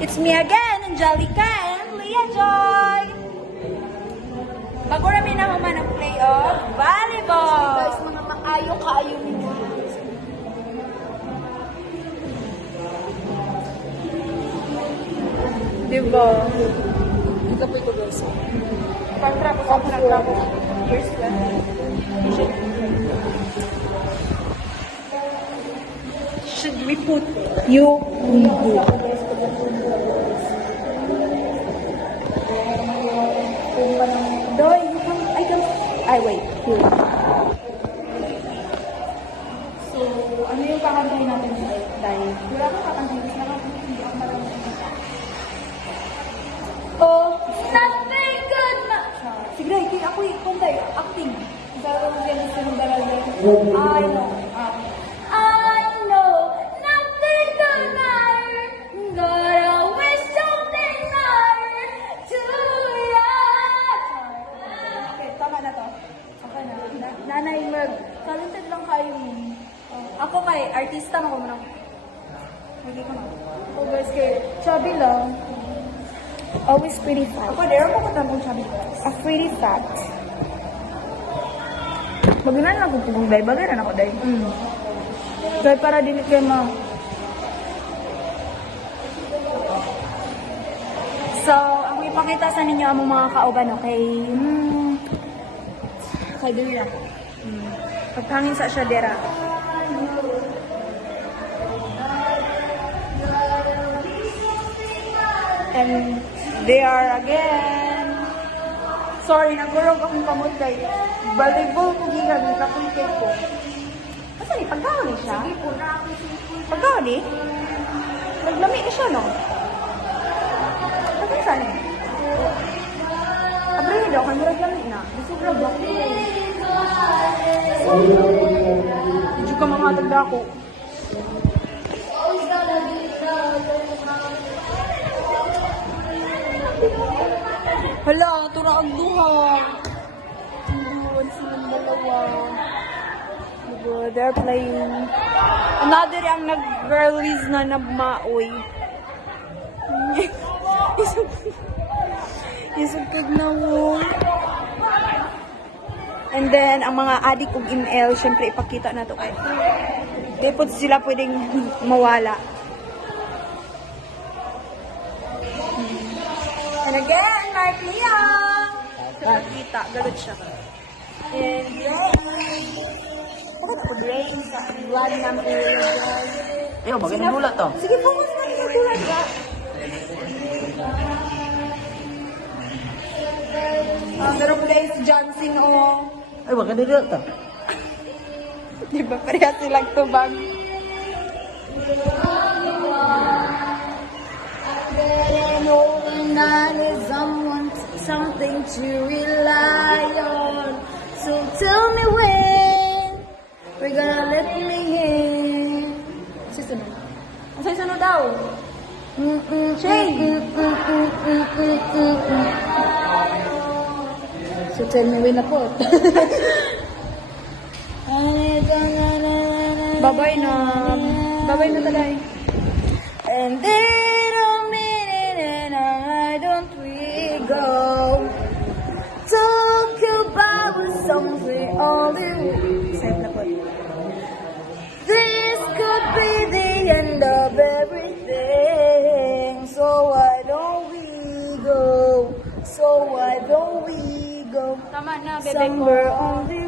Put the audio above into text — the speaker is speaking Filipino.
It's me again, Angelica and Leah Joy. Bago namin na human ang play of volleyball. Guys, mga maayo-kaayo ninyo. Diba? Ito po ito guys. Pag-trapos ako nag-trapos. Years 12. Should we put you in book? Doy, you can, wait. Here. So, ano yung kakantahin natin dahil? Wala akong kakantahin. Kasi hindi ako marunong kumanta. Oh, nothing good na. Sige, Day, ako yung kuntay, acting. Daraw mo yan sa daraw I know. I know nothing good matter. Gotta wish something matter to ya. Okay, tama na to. Okay na. Nanay Merg, talented lang kayo. Ako kay artista na ko mo nang. Hindi ko na. Oh, guys, kay chubby lang. Always pretty fat. Ako, there mo ko tambong chubby. A pretty fat. Baginan lang kung pugong day. Baginan ako day. Kaya para din kayo So, ang ipakita sa ninyo ang mga kauban, okay? Kay Dira. Pagpangin sa siya, Dira. And they are again. Sorry, nagurog akong kamot kay volleyball ko gigan ng kapulkit ko. Asa ni? Pagkaon ni siya? Sige po, pagkaon ni? Naglami ni siya, no? Pagkaon saan ni? Abri daw, kay murag lami na. Sobrang black ko. Medyo ka mga tagda ko. Hala, tura ang duha. Doon silang dalawa. Diba, they're playing. Another ang nag-girlies na nagmaoy. Isugkag na mo. And then, ang mga adik og ML, syempre ipakita na to kay. Di po sila pwedeng mawala. And again, Mark Leon! Nakakita, galot siya. And Grace! Bakit ako Grace? Blood number. Ayaw, magandang dula to. Sige, focus na yung tulad ka. Pero Grace Johnson, oh. Ay, magandang dula to. Di ba pareha silang tubag? Knowing I need someone, something to rely on. So tell me when we're gonna let me in. Susunod. Ang susunod daw. Shane. So tell me when na po. Babay na. Babay na talay. And they don't mean it and I don't we go. Talk about something only. This could be the end of everything. So why don't we go? So why don't we go? Tama na, bebe ko. Somewhere only